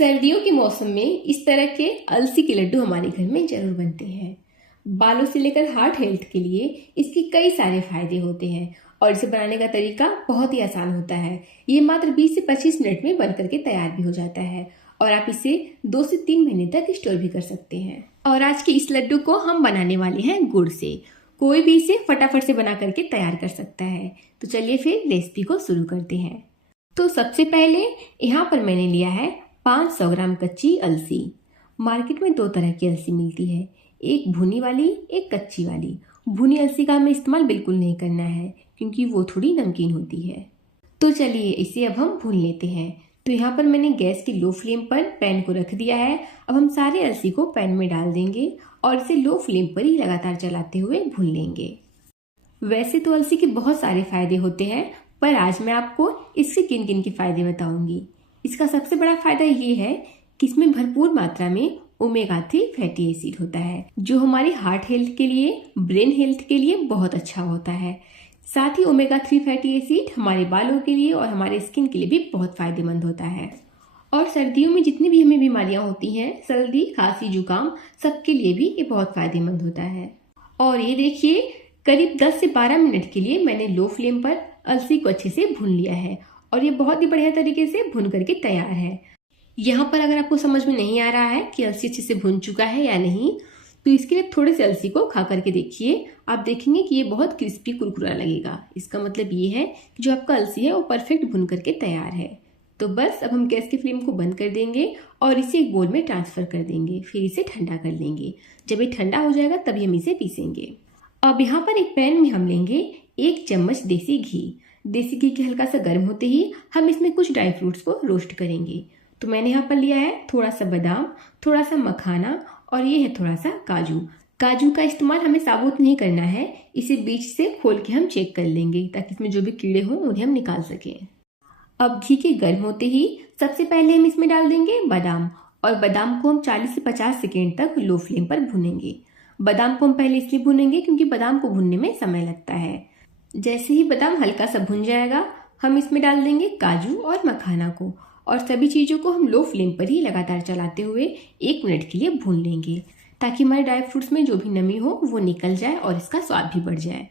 सर्दियों के मौसम में इस तरह के अलसी के लड्डू हमारे घर में जरूर बनते हैं। बालों से लेकर हार्ट हेल्थ के लिए इसके कई सारे फायदे होते हैं और इसे बनाने का तरीका बहुत ही आसान होता है। ये मात्र 20 से 25 मिनट में बन करके तैयार भी हो जाता है और आप इसे 2 से 3 महीने तक स्टोर भी कर सकते हैं। और आज के इस लड्डू को हम बनाने वाले हैं गुड़ से। कोई भी इसे फटाफट से बना करके तैयार कर सकता है। तो चलिए फिर रेसिपी को शुरू करते हैं। तो सबसे पहले यहाँ पर मैंने लिया है 500 ग्राम कच्ची अलसी। मार्केट में 2 तरह की अलसी मिलती है, एक भुनी वाली, एक कच्ची वाली। भुनी अलसी का हमें इस्तेमाल बिल्कुल नहीं करना है क्योंकि वो थोड़ी नमकीन होती है। तो चलिए इसे अब हम भून लेते हैं। तो यहाँ पर मैंने गैस की लो फ्लेम पर पैन को रख दिया है। अब हम सारे अलसी को पैन में डाल देंगे और इसे लो फ्लेम पर ही लगातार चलाते हुए भून लेंगे। वैसे तो अलसी के बहुत सारे फायदे होते हैं, पर आज मैं आपको इससे किन किन के फायदे बताऊंगी। इसका सबसे बड़ा फायदा ये है कि इसमें भरपूर मात्रा में ओमेगा 3 फैटी एसिड होता है, जो हमारी हार्ट हेल्थ के लिए, ब्रेन हेल्थ के लिए बहुत अच्छा होता है। साथ ही ओमेगा 3 फैटी एसिड हमारे बालों के लिए और हमारे स्किन के लिए भी बहुत फायदेमंद होता है। और सर्दियों में जितनी भी हमें बीमारियां होती हैं, सर्दी, खांसी, जुकाम, सबके लिए भी ये बहुत फायदेमंद होता है। और ये देखिए, करीब 10 से 12 मिनट के लिए मैंने लो फ्लेम पर अलसी को अच्छे से भून लिया है और ये बहुत ही बढ़िया तरीके से भून करके तैयार है। यहाँ पर अगर आपको समझ में नहीं आ रहा है कि अलसी अच्छे से भून चुका है या नहीं, तो इसके लिए थोड़े से अलसी को खा करके देखिए। आप देखेंगे कि ये बहुत क्रिस्पी कुरकुरा लगेगा। इसका मतलब ये है कि जो आपका अलसी है वो परफेक्ट भून करके तैयार है। तो बस अब हम गैस की फ्लेम को बंद कर देंगे और इसे एक बोल में ट्रांसफर कर देंगे। फिर इसे ठंडा कर लेंगे। जब ये ठंडा हो जाएगा तभी हम इसे पीसेंगे। अब यहाँ पर एक पैन में हम लेंगे 1 चम्मच देसी घी। देसी घी के हल्का सा गर्म होते ही हम इसमें कुछ ड्राई फ्रूट्स को रोस्ट करेंगे। तो मैंने यहाँ पर लिया है थोड़ा सा बादाम, थोड़ा सा मखाना और ये है थोड़ा सा काजू। काजू का इस्तेमाल हमें साबुत नहीं करना है, इसे बीच से खोल के हम चेक कर लेंगे ताकि इसमें जो भी कीड़े हों उन्हें हम निकाल सकें। अब घी के गर्म होते ही सबसे पहले हम इसमें डाल देंगे बादाम और बादाम को हम 40 से 50 सेकेंड तक लो फ्लेम पर भूनेंगे। बादाम को हम पहले इसलिए भूनेंगे क्योंकि बादाम को भूनने में समय लगता है। जैसे ही बादाम हल्का सा भुन जाएगा, हम इसमें डाल देंगे काजू और मखाना को और सभी चीज़ों को हम लो फ्लेम पर ही लगातार चलाते हुए 1 मिनट के लिए भून लेंगे ताकि हमारे ड्राई फ्रूट्स में जो भी नमी हो वो निकल जाए और इसका स्वाद भी बढ़ जाए।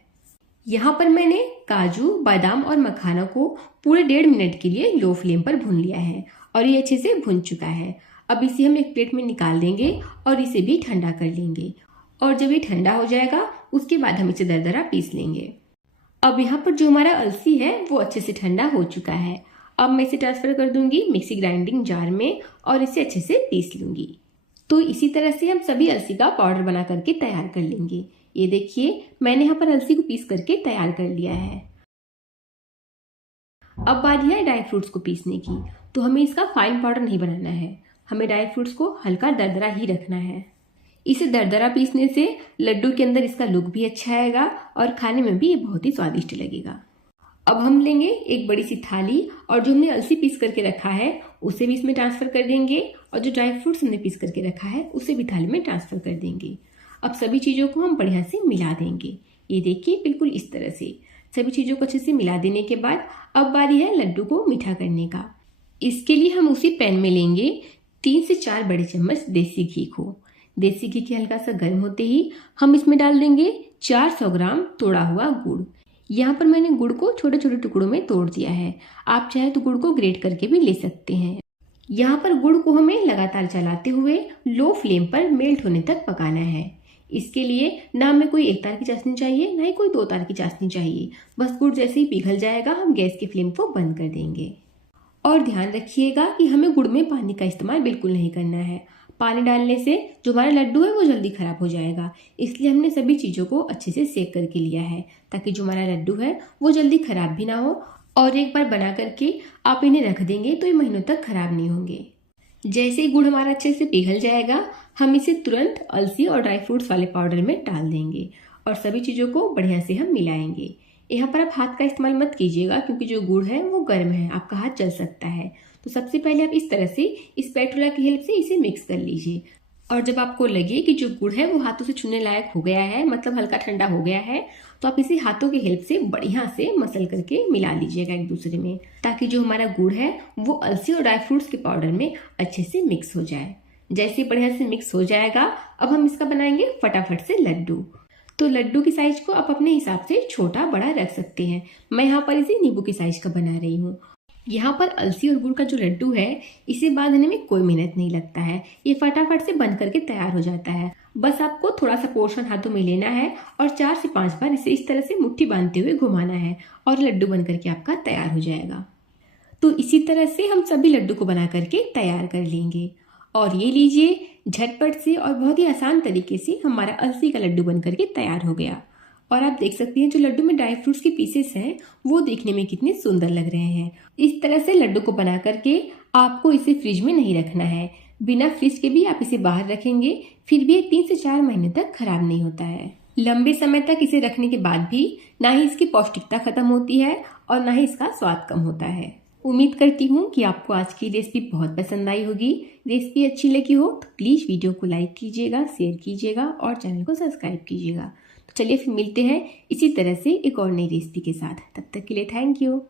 यहाँ पर मैंने काजू, बादाम और मखाना को पूरे 1.5 मिनट के लिए लो फ्लेम पर भून लिया है और ये अच्छे से भुन चुका है। अब इसे हम एक प्लेट में निकाल देंगे और इसे भी ठंडा कर लेंगे। और जब ये ठंडा हो जाएगा उसके बाद हम इसे दरदरा पीस लेंगे। अब यहाँ पर जो हमारा अलसी है वो अच्छे से ठंडा हो चुका है। अब मैं इसे ट्रांसफर कर दूंगी मिक्सी ग्राइंडिंग जार में और इसे अच्छे से पीस लूंगी। तो इसी तरह से हम सभी अलसी का पाउडर बना करके तैयार कर लेंगे। ये देखिए, मैंने यहाँ पर अलसी को पीस करके तैयार कर लिया है। अब बारी है ड्राई फ्रूट्स को पीसने की। तो हमें इसका फाइन पाउडर नहीं बनाना है, हमें ड्राई फ्रूट्स को हल्का दरदरा ही रखना है। इसे दरदरा पीसने से लड्डू के अंदर इसका लुक भी अच्छा आएगा और खाने में भी ये बहुत ही स्वादिष्ट लगेगा। अब हम लेंगे एक बड़ी सी थाली और जो हमने अलसी पीस करके रखा है उसे भी इसमें ट्रांसफर कर देंगे और जो ड्राई फ्रूट्स हमने पीस करके रखा है उसे भी थाली में ट्रांसफर कर देंगे। अब सभी चीज़ों को हम बढ़िया से मिला देंगे। ये देखिए, बिल्कुल इस तरह से सभी चीज़ों को अच्छे से मिला देने के बाद अब बारी है लड्डू को मीठा करने का। इसके लिए हम उसी पैन में लेंगे 3 से 4 बड़े चम्मच देसी घी को। देसी घी के हल्का सा गर्म होते ही हम इसमें डाल देंगे 400 ग्राम तोड़ा हुआ गुड़। यहाँ पर मैंने गुड़ को छोटे छोटे टुकड़ों में तोड़ दिया है। आप चाहे तो गुड़ को ग्रेट करके भी ले सकते हैं। यहाँ पर गुड़ को हमें लगातार चलाते हुए लो फ्लेम पर मेल्ट होने तक पकाना है। इसके लिए ना हमें कोई 1 तार की चाशनी चाहिए, ना ही कोई 2 तार की चाशनी चाहिए। बस गुड़ जैसे ही पिघल जाएगा हम गैस की फ्लेम को बंद कर देंगे। और ध्यान रखिएगा कि हमें गुड़ में पानी का इस्तेमाल बिल्कुल नहीं करना है। पानी डालने से जो हमारा लड्डू है वो जल्दी खराब हो जाएगा। इसलिए हमने सभी चीज़ों को अच्छे से सेक करके लिया है ताकि जो हमारा लड्डू है वो जल्दी खराब भी ना हो और एक बार बना करके आप इन्हें रख देंगे तो ये महीनों तक खराब नहीं होंगे। जैसे ही गुड़ हमारा अच्छे से पिघल जाएगा, हम इसे तुरंत अलसी और ड्राई फ्रूट्स वाले पाउडर में डाल देंगे और सभी चीज़ों को बढ़िया से हम मिलाएंगे। यहाँ पर आप हाथ का इस्तेमाल मत कीजिएगा क्योंकि जो गुड़ है वो गर्म है, आपका हाथ जल सकता है। तो सबसे पहले आप इस तरह से इस स्पैटुला की हेल्प से इसे मिक्स कर लीजिए। और जब आपको लगे कि जो गुड़ है वो हाथों से छूने लायक हो गया है, मतलब हल्का ठंडा हो गया है, तो आप इसे हाथों की हेल्प से बढ़िया से मसल करके मिला लीजिएगा एक दूसरे में, ताकि जो हमारा गुड़ है वो अलसी और ड्राई फ्रूट्स के पाउडर में अच्छे से मिक्स हो जाए। जैसे बढ़िया से मिक्स हो जाएगा, अब हम इसका बनाएंगे फटाफट से लड्डू। तो लड्डू की साइज को आप अपने हिसाब से छोटा बड़ा रख सकते हैं। मैं यहाँ पर इसे नींबू की साइज का बना रही हूँ। यहाँ पर अलसी और गुड़ का जो लड्डू है, इसे बांधने में कोई मेहनत नहीं लगता है, ये फटाफट से बंध करके तैयार हो जाता है। बस आपको थोड़ा सा पोर्शन हाथों में लेना है और 4 से 5 बार इसे इस तरह से मुट्ठी बांधते हुए घुमाना है और लड्डू बन करके आपका तैयार हो जाएगा। तो इसी तरह से हम सभी लड्डू को बना करके तैयार कर लेंगे। और ये लीजिए, झटपट से और बहुत ही आसान तरीके से हमारा अलसी का लड्डू बन करके तैयार हो गया। और आप देख सकती हैं जो लड्डू में ड्राई फ्रूट्स के पीसेस हैं वो देखने में कितने सुंदर लग रहे हैं। इस तरह से लड्डू को बना करके आपको इसे फ्रिज में नहीं रखना है। बिना फ्रिज के भी आप इसे बाहर रखेंगे फिर भी 3 से 4 महीने तक खराब नहीं होता है। लंबे समय तक इसे रखने के बाद भी ना ही इसकी पौष्टिकता खत्म होती है और ना ही इसका स्वाद कम होता है। उम्मीद करती हूँ कि आपको आज की रेसिपी बहुत पसंद आई होगी। रेसिपी अच्छी लगी हो तो प्लीज़ वीडियो को लाइक कीजिएगा, शेयर कीजिएगा और चैनल को सब्सक्राइब कीजिएगा। तो चलिए फिर मिलते हैं इसी तरह से एक और नई रेसिपी के साथ। तब तक के लिए थैंक यू।